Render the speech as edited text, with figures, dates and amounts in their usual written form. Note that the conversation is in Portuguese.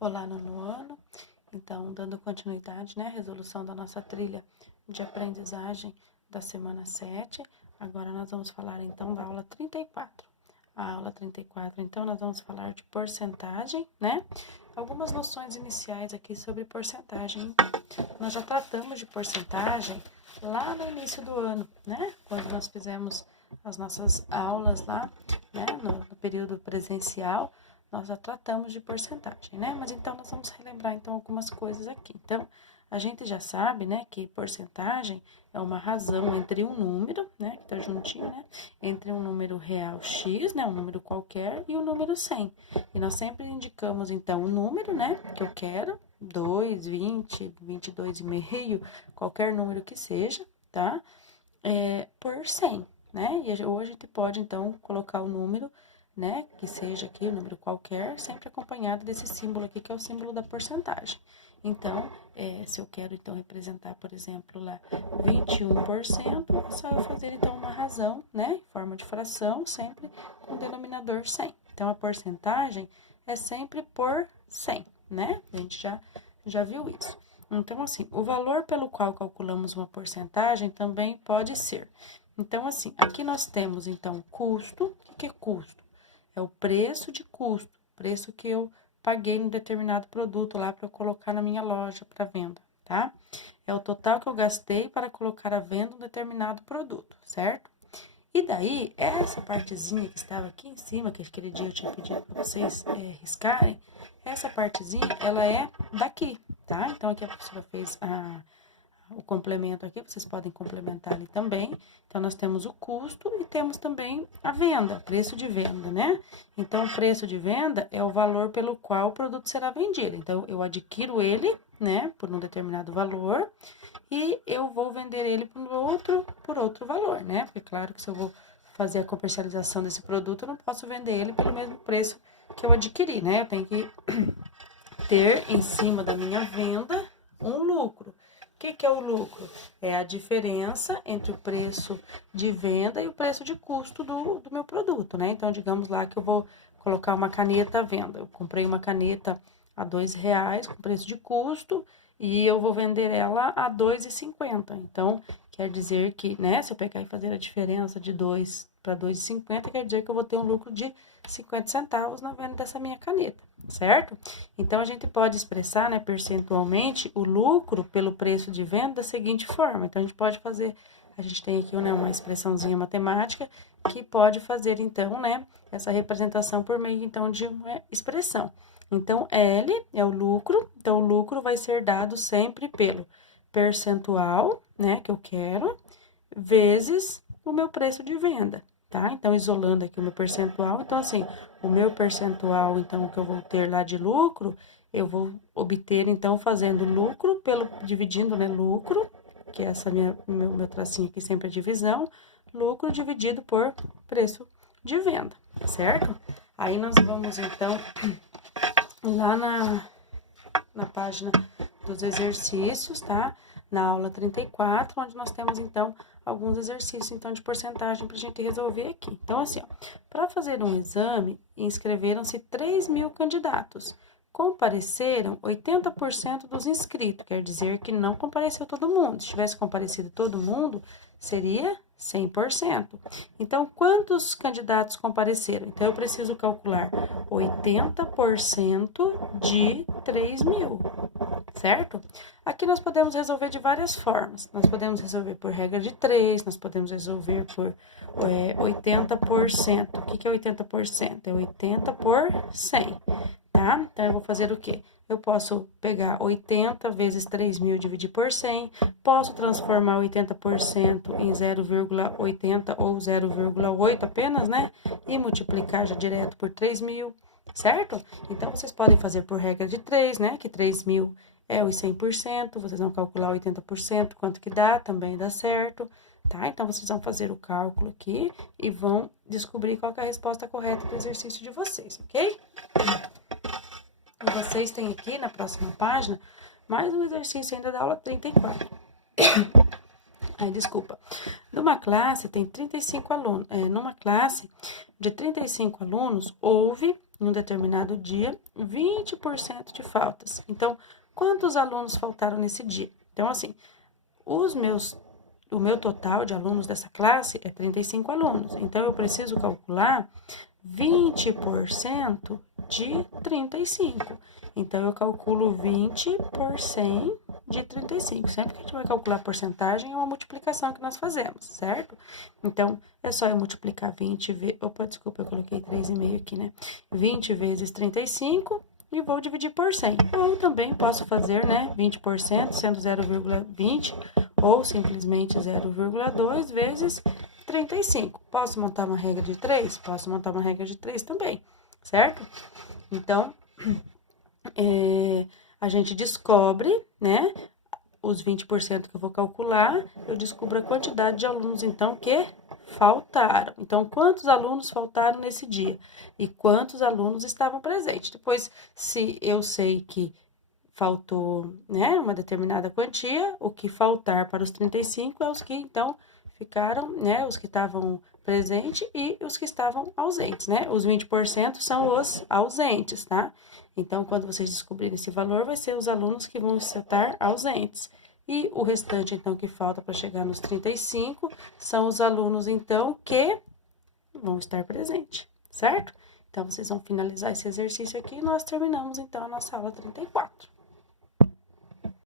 Olá, nono ano. Então, dando continuidade, né, resolução da nossa trilha de aprendizagem da semana 7. Agora nós vamos falar, então, da aula 34. A aula 34, então, nós vamos falar de porcentagem, né? Algumas noções iniciais aqui sobre porcentagem. Nós já tratamos de porcentagem lá no início do ano, né? Quando nós fizemos as nossas aulas lá, né, no período presencial, nós já tratamos de porcentagem, né? Mas então nós vamos relembrar então algumas coisas aqui. Então, a gente já sabe, né, que porcentagem é uma razão entre um número, né, que tá juntinho, né, entre um número real X, né, um número qualquer, e o número 100. E nós sempre indicamos então o número, né, que eu quero, 2, 20, 22,5, qualquer número que seja, tá? Por 100, né? E hoje a gente pode então colocar o número, né, que seja aqui o número qualquer, sempre acompanhado desse símbolo aqui, que é o símbolo da porcentagem. Então, se eu quero então representar, por exemplo, lá 21%, é só eu fazer então uma razão, né, em forma de fração, sempre com o denominador 100. Então, a porcentagem é sempre por 100, né? A gente já viu isso. Então, assim, o valor pelo qual calculamos uma porcentagem também pode ser. Então, assim, aqui nós temos, então, custo. O que é custo? É o preço de custo, preço que eu paguei em determinado produto lá para eu colocar na minha loja para venda, tá? É o total que eu gastei para colocar à venda um determinado produto, certo? E daí, essa partezinha que estava aqui em cima, que aquele dia eu tinha pedido para vocês riscarem, essa partezinha, ela é daqui, tá? Então, aqui a professora fez o complemento aqui, vocês podem complementar ali também. Então, nós temos o custo e temos também a venda, preço de venda, né? Então, o preço de venda é o valor pelo qual o produto será vendido. Então, eu adquiro ele, né, por um determinado valor, e eu vou vender ele por outro valor, né? Porque claro que se eu vou fazer a comercialização desse produto, eu não posso vender ele pelo mesmo preço que eu adquiri, né? Eu tenho que ter em cima da minha venda um lucro. O que é o lucro? É a diferença entre o preço de venda e o preço de custo do meu produto, né? Então, digamos lá que eu vou colocar uma caneta à venda. Eu comprei uma caneta a R$ 2 com preço de custo e eu vou vender ela a R$ 2,50. Então, quer dizer que, né, se eu pegar e fazer a diferença de 2 para R$ 2,50, quer dizer que eu vou ter um lucro de 50 centavos na venda dessa minha caneta, certo? Então, a gente pode expressar, né, percentualmente o lucro pelo preço de venda da seguinte forma. Então, a gente pode fazer, a gente tem aqui, né, uma expressãozinha matemática que pode fazer, então, né, essa representação por meio, então, de uma expressão. Então, L é o lucro, então o lucro vai ser dado sempre pelo percentual, né, que eu quero, vezes o meu preço de venda, tá? Então, isolando aqui o meu percentual, então, assim, o meu percentual, então, que eu vou ter lá de lucro, eu vou obter, então, fazendo lucro dividindo, né, lucro, que é essa meu tracinho aqui sempre é divisão, lucro dividido por preço de venda, certo? Aí, nós vamos, então, lá na página dos exercícios, tá? Na aula 34, onde nós temos, então, alguns exercícios, então, de porcentagem para a gente resolver aqui. Então, assim, ó, para fazer um exame, inscreveram-se 3.000 candidatos. Compareceram 80% dos inscritos, quer dizer que não compareceu todo mundo. Se tivesse comparecido todo mundo, seria 100%. Então, quantos candidatos compareceram? Então, eu preciso calcular 80% de 3.000, certo? Aqui nós podemos resolver de várias formas. Nós podemos resolver por regra de 3, nós podemos resolver por 80%. O que é 80%? É 80 por 100, tá? Então, eu vou fazer o quê? Eu posso pegar 80 vezes 3.000 e dividir por 100, posso transformar 80% em 0,80 ou 0,8 apenas, né? E multiplicar já direto por 3.000, certo? Então, vocês podem fazer por regra de 3, né? Que 3.000 é os 100%, vocês vão calcular 80%, quanto que dá, também dá certo, tá? Então, vocês vão fazer o cálculo aqui e vão descobrir qual é a resposta correta do exercício de vocês, ok? E vocês têm aqui na próxima página mais um exercício ainda da aula 34. Ai, desculpa. Numa classe tem 35 alunos. Numa classe de 35 alunos, houve em um determinado dia, 20% de faltas. Então, quantos alunos faltaram nesse dia? Então, assim, o meu total de alunos dessa classe é 35 alunos. Então, eu preciso calcular 20% de 35. Então, eu calculo 20 por 100 de 35. Sempre que a gente vai calcular porcentagem, é uma multiplicação que nós fazemos, certo? Então, é só eu multiplicar 20 vezes... Opa, desculpa, eu coloquei 3,5 aqui, né? 20 vezes 35 e vou dividir por 100. Ou também posso fazer, né, 20%, sendo 0,20, ou simplesmente 0,2 vezes 35. Posso montar uma regra de 3? Posso montar uma regra de 3 também, certo? Então, a gente descobre, né, os 20% que eu vou calcular, eu descubro a quantidade de alunos, então, que faltaram. Então, quantos alunos faltaram nesse dia? E quantos alunos estavam presentes? Depois, se eu sei que faltou, né, uma determinada quantia, o que faltar para os 35 é os que, então, ficaram, né, os que estavam presentes e os que estavam ausentes, né? Os 20% são os ausentes, tá? Então, quando vocês descobrirem esse valor, vai ser os alunos que vão estar ausentes. E o restante, então, que falta para chegar nos 35, são os alunos, então, que vão estar presentes, certo? Então, vocês vão finalizar esse exercício aqui e nós terminamos, então, a nossa aula 34.